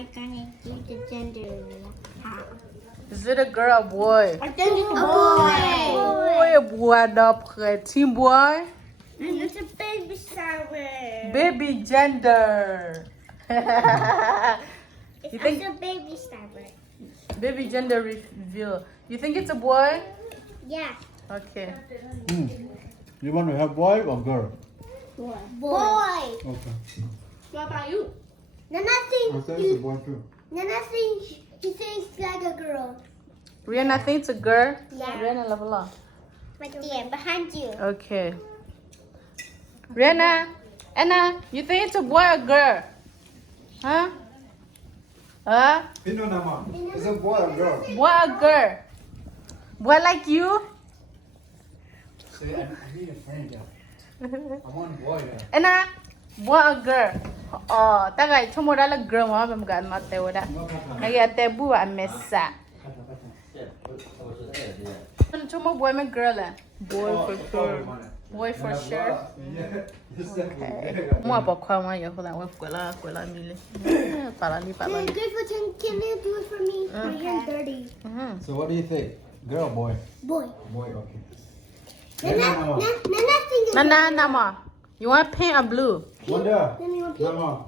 I gonna do the gender? Is it a girl or boy? I think it's a boy. Boy, d'après. Team boy? And it's a baby shower. Baby gender. It's You think- also baby shower. Baby gender reveal. You think it's a boy? Yeah. Okay. You want to have boy or girl? Boy. Okay. What about you? Nana I thinks think it's a boy too. he thinks like a girl. Rihanna thinks a girl. Yeah. Rihanna love a lot. Right there, behind you. Okay. Rihanna, Anna, you think it's a boy or girl? Huh? Huh? You know, Nama. It's a boy or girl? Boy or girl? Boy like you? Say, I need a friend there. I want boy there. Anna, boy or girl? Oh, tagay tomorrow la girl mo ba mga mate wala. Nagate bu a messa. Tomorrow boy me girl la. Boy for sure. Boy for sure. Yeah. Mo pa kwa mo yo hola wa kwela mile. Para li para li. Good for 10. Can you do it for me? My hair's dirty. So what do you think? Girl or boy? Boy. Boy, okay. Nana thinks Nana, Nama, you want pink or blue? Wanda. Nana, you want pink? Nama.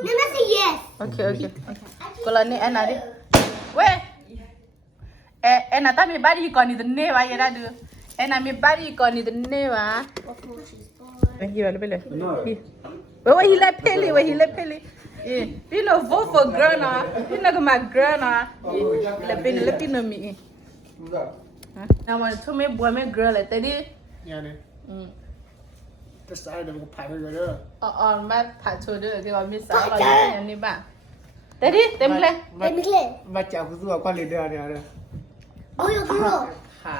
Nana say yes. Okay. Kalau ni Anna ni. Weh. Anna tapi bari kau ni tenne wa ya dah. Anna mi bari kau ni tenne wa. Hiya le. No. Weh hila peli. You know vote for girl na. You know my girl na. Le peli mi. Who's that? Nama tu me boy me girl le tadi. Nhà này. Cái sai đừng có phải bây giờ nữa. Ma phạt cho dia ke mi sa la yang ni ba. Tadi temple. Let me clear. Baca aku tu aku lidah dia ada. Boy or girl? Ha.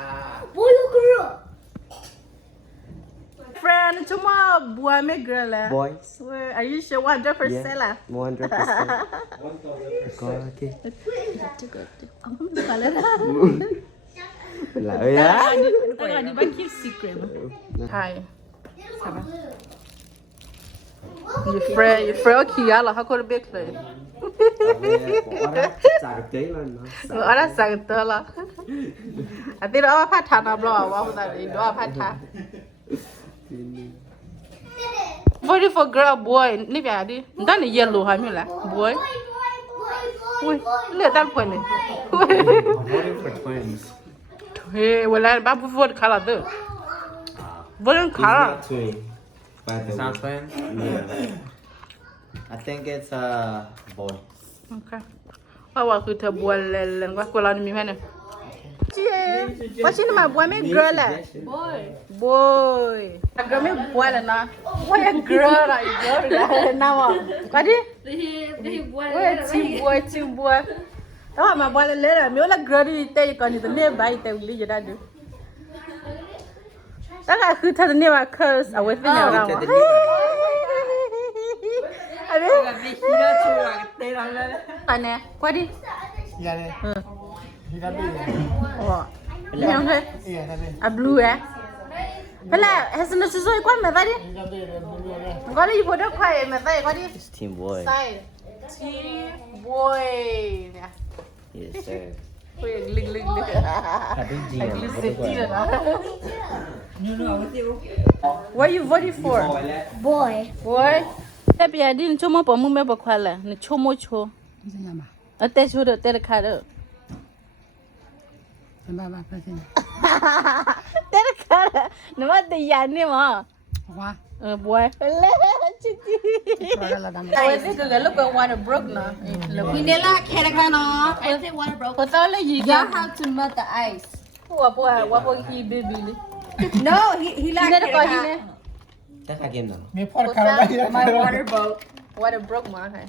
Boy or girl? Friend, cuma boy me girl lah. Boys. Weh, are you sure 100% lah? 100%. Okay. Kalau dah. Lại ya. Tengok di bang keep secret. Hai. You friend kia lah, aku lebih clear. Xài được tí lên nó. Orang sang tu lah. Nanti doa apa tanah belum, apa tadi doa apa tanah. Voting for girl boy, ni biar di. Entah ni yellow hamil lah, boy. Wih, lihat tak pun ni. Voting for twins. Hey, wala babu vote kala tu. Voting He's kala. not twin. By the Sound way. twins? Yeah. I think it's a boy. Okay. Awak kita buat leleng, wah kalau ni mana? Cie, macam mana buat me girl lah? Boy. Girl me buat lah na. Wah ya girl lah, girl lah nama. Kadi? Wah team boy. Tahu mah buat leleng, mula girl ni teh kau ni tu ni baik teh uli je dah tu. Tak aku tak ni mah curse, awak tu ni orang mah. Ada? Mana? Kau di? Nhà này. Thì đã bị. Oh. Yang tu? Iya tadi. A blue eh? Pala, hasil nasi soy kau mana tadi? Thì đã bị rồi. Kau ni bodoh kau mana tadi? Kau di? It's team boy. Sai. Team boy. Yes sir. Wih, ling. Ada G yang Ling betul sedih kan? lah. What you voting for? Boy. Boy. Tapi ada ni cuma pamu me bakala, ni cuma cho. Đi xem nào. Ate cho de tere kara. Ba ba xem. Tere kara. Nama de yani ma. Hoa. Boy. Le, cuti. Rồi là đam. Awak ni tu kalau kau water broke na. Hindi lang kaya ka no. I say water broke. Kau tahu lagi You have to melt the ice. Wapo hi baby ni. No, he like Kita kau hi ni. Chắc là game nào? Mình phốt cả đây. my water broke. Water broke ma hai.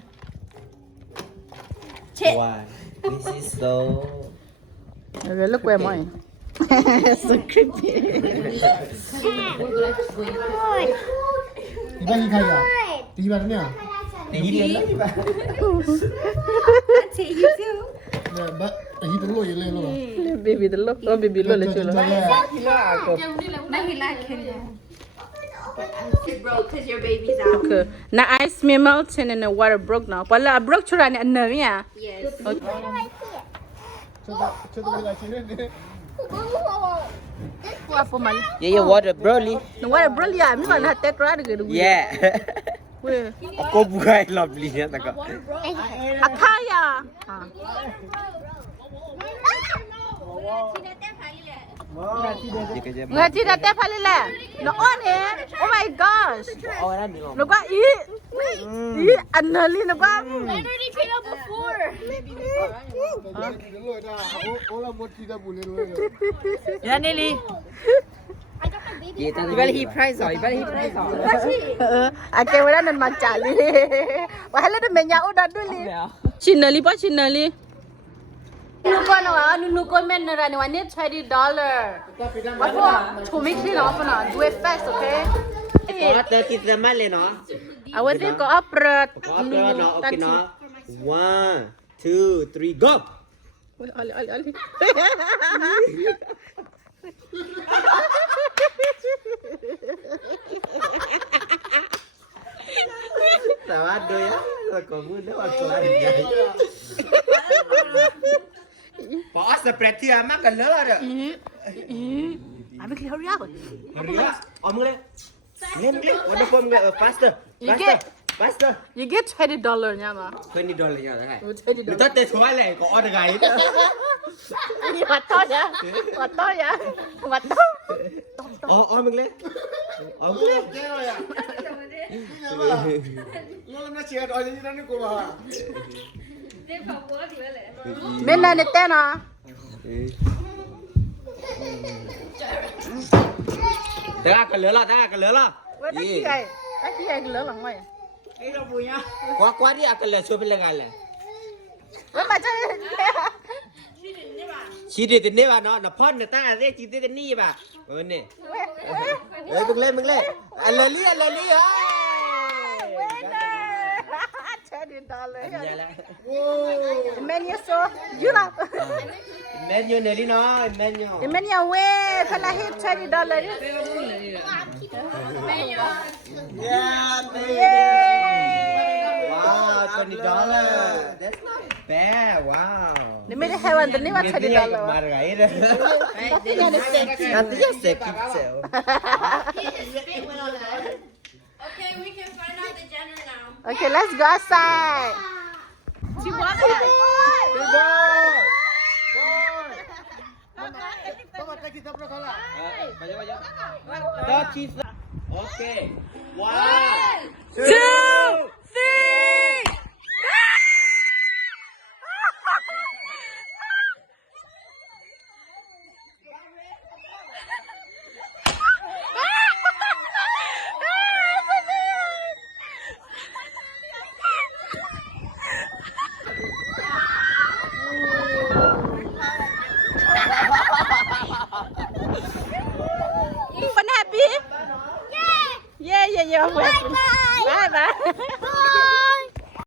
Why? This is so. Okay, look where mine. So creepy. Thì bao nhiêu khai à? Thì bao nhiêu? Take you too. Nè, bác, thì tụi lôi lên luôn. Baby the look, oh baby lo le chulo. No, he like him. It broke because your baby's out. Okay. Now ice me melting and the water broke now. But la broke chura ni another yeah. Yes. What for man? Yeah, water, broly. The water broke yeah. Me gonna take right good. Yeah. Where? Aku bukan lovely ya tak. Akaya. Ngati dah teh pali le. No on eh. Oh my gosh. Orang ni. No gua anali no gua. I already came up before. Yeah, Nelly. I got my baby. Ibarat he price oh, ibarat he price oh. Ake wala nan macali. Wahala de menya udah dulu. Chinali pa chinali. Nuko na wa nuko men na rani wa net $20. What to make clean off na. Do it fast, okay? Kau kita mana no? Awak tu kau operate. Kau no, okay no. 1, 2, 3, go. Ali. Tawado ya. Kau muda waktu lari. Pak seperti amak kalau ada. Abang hurry up. Hurry up. Om le. Mungkin. Waduh pom le faster. Faster. You get $20 nya ma. $20 ya tak? $20. Betul tak soal le. Kau order gaya itu. Ini wato ya. Oh, om le. Om le. Mena ni tena. Tengah kelala. Wah, tak kira gelang mai. Kuah dia akan le sopi lengale. Wah, macam Chỉ để nè bà nó phun người ta thế chỉ để nè bà nè mừng lên anh lali Menu so you know. menu này đi nó Menu we pala hit $20. Wow, $20. That's not bad. Wow. Ni made heaven the new $20. Margarita. Nanti ya sekip sel. Okay, we can find out the gender now. Okay, let's go outside. Okay. 1,